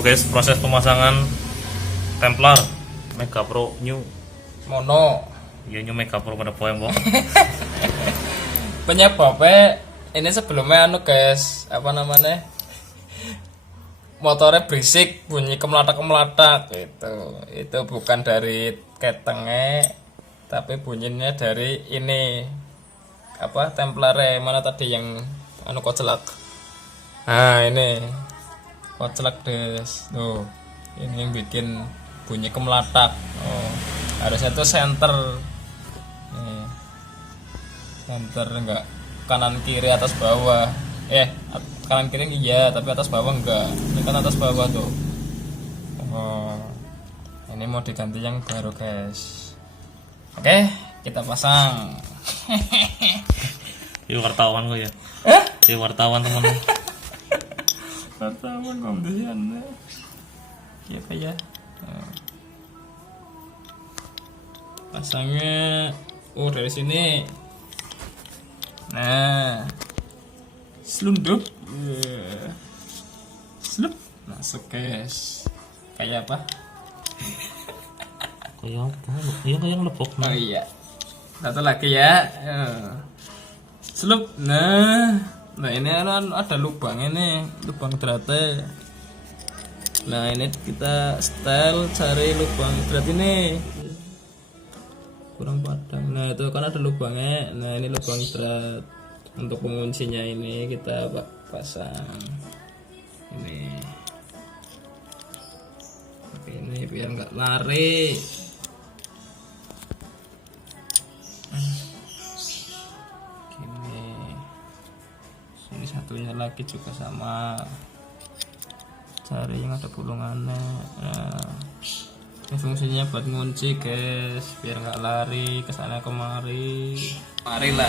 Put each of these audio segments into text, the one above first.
Oke, proses pemasangan Templar Mega Pro New Mono. ya New Mega Pro pada poem kok. Penyebabnya ini sebelumnya guys, apa namanya? Motornya berisik, bunyi kemelatak-kemelatak gitu. Itu bukan dari ketengnya, tapi bunyinya dari ini apa Templarnya mana tadi yang kocelak. Nah, ini kocelak des. Tuh. Ini yang bikin bunyi kemelatak. Oh, harusnya itu center. Nih. Center enggak kanan kiri atas bawah. Kanan kiri iya, tapi atas bawah enggak. Ini kan atas bawah tuh. Oh. Ini mau diganti yang baru, guys. Oke, kita pasang. Ini wartawan kok ya. Ini wartawan teman. Wartawan kompetisian. Iya kayak. Pasangnya dari sini. Nah. Selundup. Slup. Masuk, guys. Kayak apa? Kayak apa? Iya kayak ngelepok. Oh iya. Satu lagi ya. Slup. Nah ini ada lubangnya nih, lubang terate. Nah ini kita style cari lubang drat ini. Kurang padam. Nah itu kan ada lubangnya. Nah ini lubang drat. Untuk penguncinya ini kita pasang ini. Oke, ini biar nggak lari. Ini satunya lagi juga sama, cari yang ada bulungannya. Nah, ini fungsinya buat ngunci, guys, biar nggak lari kesana kemari. Marilah.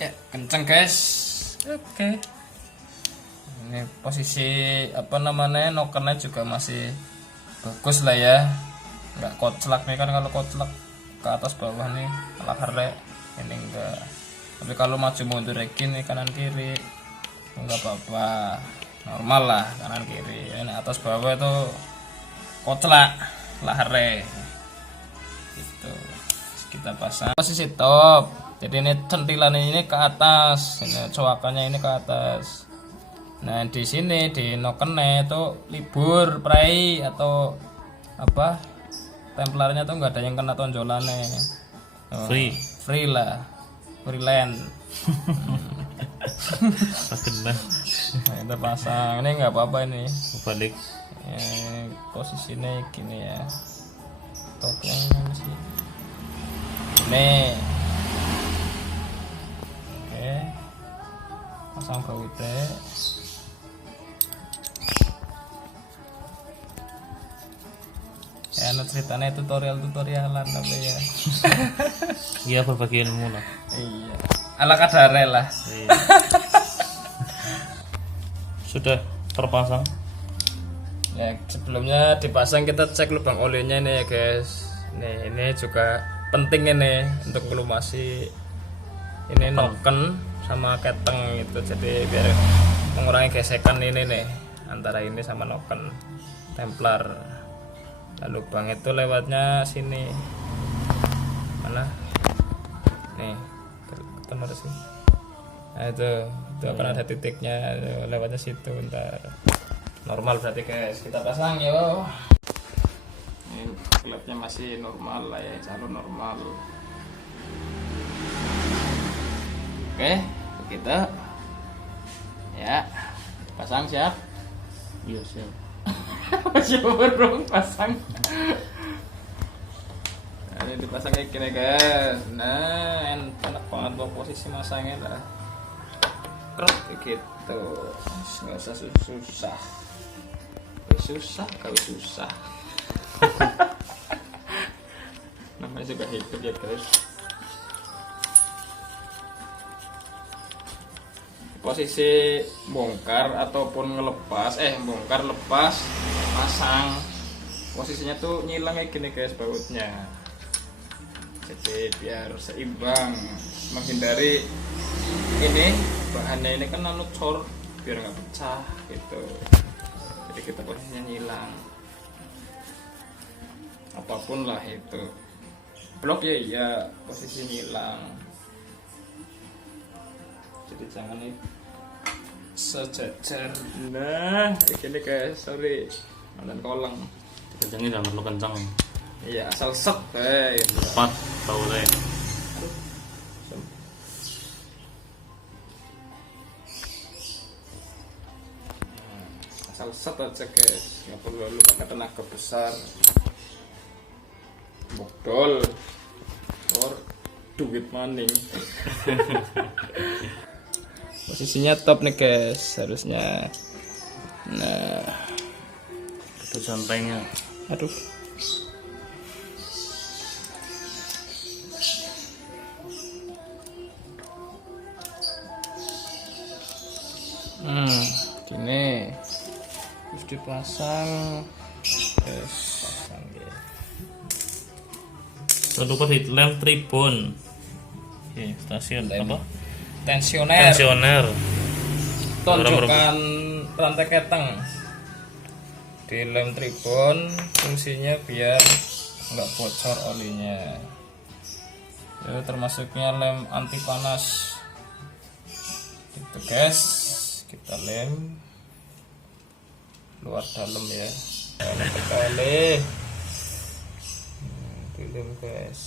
Ya, kenceng, guys. Oke. Ini posisi apa namanya nokernya juga masih bagus lah ya, nggak koclak nih kan. Kalau koclak ke atas bawah nih laharnya ini enggak, tapi kalau maju mundur gini kanan kiri enggak apa-apa, normal lah kanan kiri. Ini atas bawah itu koclak laharnya itu. Kita pasang posisi top, jadi ini centilan ini ke atas, ini coakannya ini ke atas. Nah di sini di nokennya itu libur prai atau apa templarnya tuh nggak ada yang kena tonjolannya. Free lah, freelance. Kena. Nah, kita pasang ini nggak apa-apa ini. Balik. Posisinya gini ya. Topnya masih. Nih. Oke. Pasang bautnya. Ya, ceritanya tutorialan tapi ya. Iya, berbagi ilmu lah. Iya. Ala kadare lah. Iya. Sudah terpasang. Ya, sebelumnya dipasang kita cek lubang olinya nih ya, guys. Nih, ini juga penting ini untuk ngelumasi ini noken sama keteng itu. Jadi biar mengurangi gesekan ini nih antara ini sama noken Templar. Nah, lubang itu lewatnya sini. Mana? Nih, ketemu ada sih. Nah, itu akan ada titiknya, lewatnya situ. Bentar. Normal berarti, guys. Kita pasang yo. Ini klepnya masih normal lah ya, jalur normal. Oke, begitu. Ya, pasang siap. Iya, siap. Coba dong pasang. Nah, ini dipasang kayak gini, guys. Nah, enak banget buat posisi masangnya lah. Kayak gitu. Nggak usah susah. Kalau susah. Namanya juga hidup ya, guys. Posisi bongkar ataupun ngelepas, bongkar lepas pasang posisinya tuh nyilang kayak gini guys bautnya, jadi biar seimbang, menghindari ini bahannya ini kan cor biar nggak pecah gitu. Jadi kita posisinya nyilang apapun lah itu, blok ya iya posisi nyilang, jadi jangan nih sejajar. Nah kayak gini guys, sorry dan koleng kencangnya jangan perlu kencang, iya asal set gitu. cepat tahu deh. Asal set aja guys, nggak perlu pakai tenaga besar, bodol or duit maning. Posisinya top nih guys harusnya. Nah Itu sampainya. aduh, gini terus dipasang guys, pasang ya. Jangan lupa di lem tribun. Oke, stasiun Lem. apa? Tensioner, Tensioner. tonjokan rantai keteng di lem tribun, fungsinya biar nggak bocor olinya ya, termasuknya lem anti panas gitu guys. Kita lem luar dalam ya, kali dilem guys,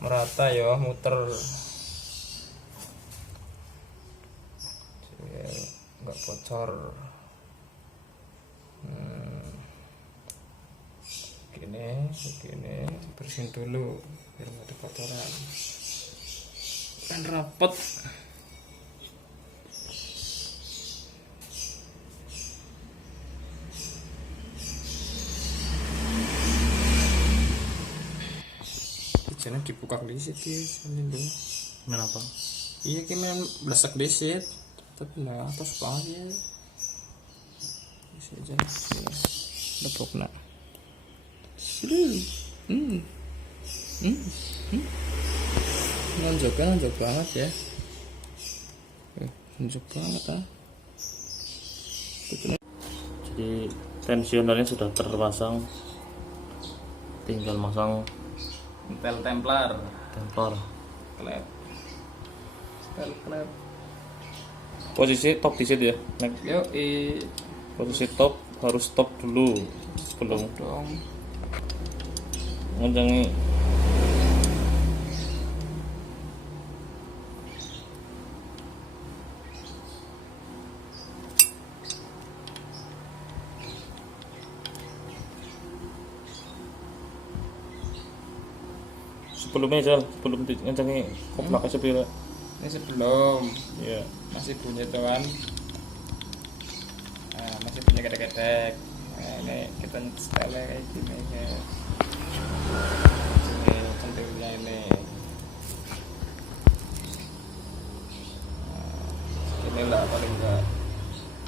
merata ya, muter ya, nggak bocor. Gini bersihin dulu biar nggak ada kotoran kan rapet. Jangan dibuka disit guys, ini dulu. Main apa? Iya kita belasak disit, tapi nah atas banget ya. Bisa aja, lepok nak. Nonjok banget ya. Nonjok banget ah. Jadi tensionernya sudah terpasang, tinggal masang Templar, templar. klep. Posisi top di situ ya. Nek. Yuk, Posisi top harus stop dulu sebelum dong. ngencangi. Sebelumnya Jal, sebelum ngencangi koplak sepira. Ini sebelum Iya. masih bunyi tuh kan. Nah, masih bunyi gedek-gedek. Nah, ini kita style kayak gini ya. Ini centilnya ini. Nah, inilah paling enggak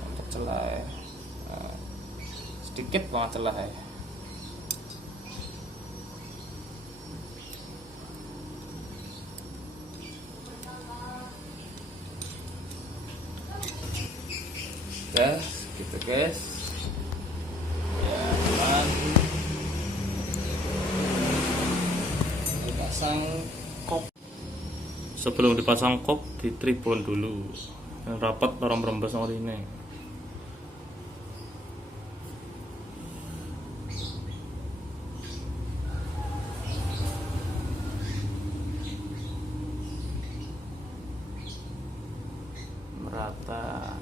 untuk celah ya. Nah, sedikit banget celah ya. Udah gitu guys ya, aman. Dipasang kop. Sebelum dipasang kop di tribun dulu. Yang rapat orang berembes sama ini. Merata.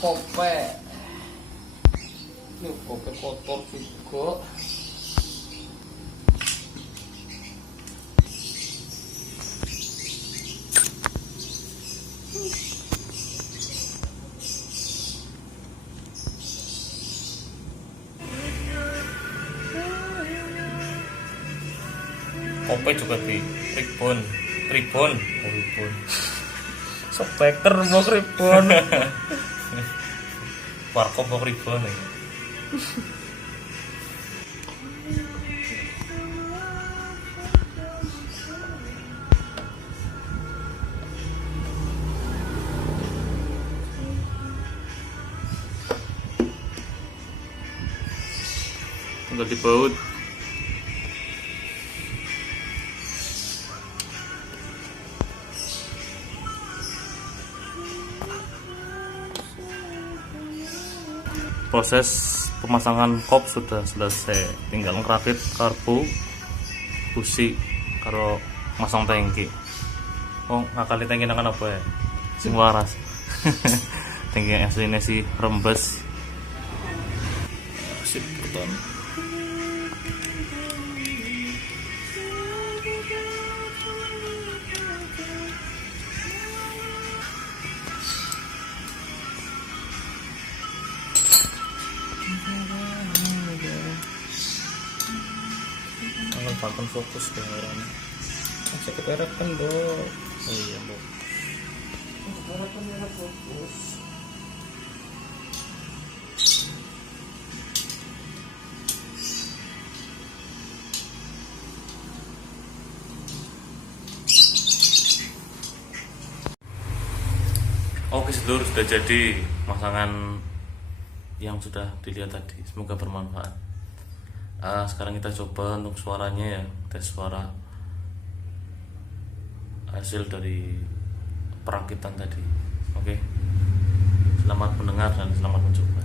Kope. Ini kope kotor juga. Kope juga di tribun. Tribun. Spekter mau ribon. warkop kok riba nih. Tinggal dibaut. Proses pemasangan kop sudah selesai, tinggal ngerakit karbu, busi, karo masang tangki. Oh, ngakali tangki nang apa ya? Sing waras. Tangki yang aslinya si rembes. Sip beton. Akan fokus ke orangnya. Saya keperekan dong. Oh iya, Bu. Keperekan ya fokus. Oke, sedulur, sudah jadi masangan yang sudah dilihat tadi. Semoga bermanfaat. Sekarang kita coba untuk suaranya ya, tes suara hasil dari perakitan tadi. Oke, selamat mendengar dan selamat mencoba.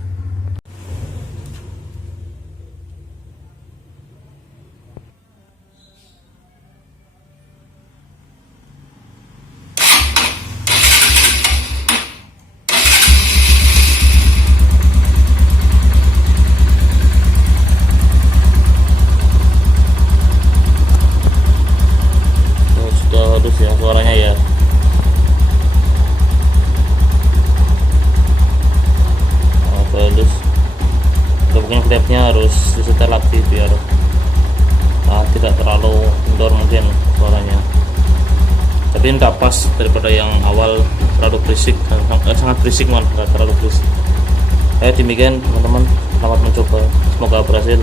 Halus ya suaranya ya. Halus. Mungkin klepnya harus disetel lagi biar tidak terlalu kendor mungkin suaranya. Tapi ini tak pas daripada yang awal terlalu berisik, sangat berisik malah, terlalu berisik. Demikian teman-teman, selamat mencoba, semoga berhasil.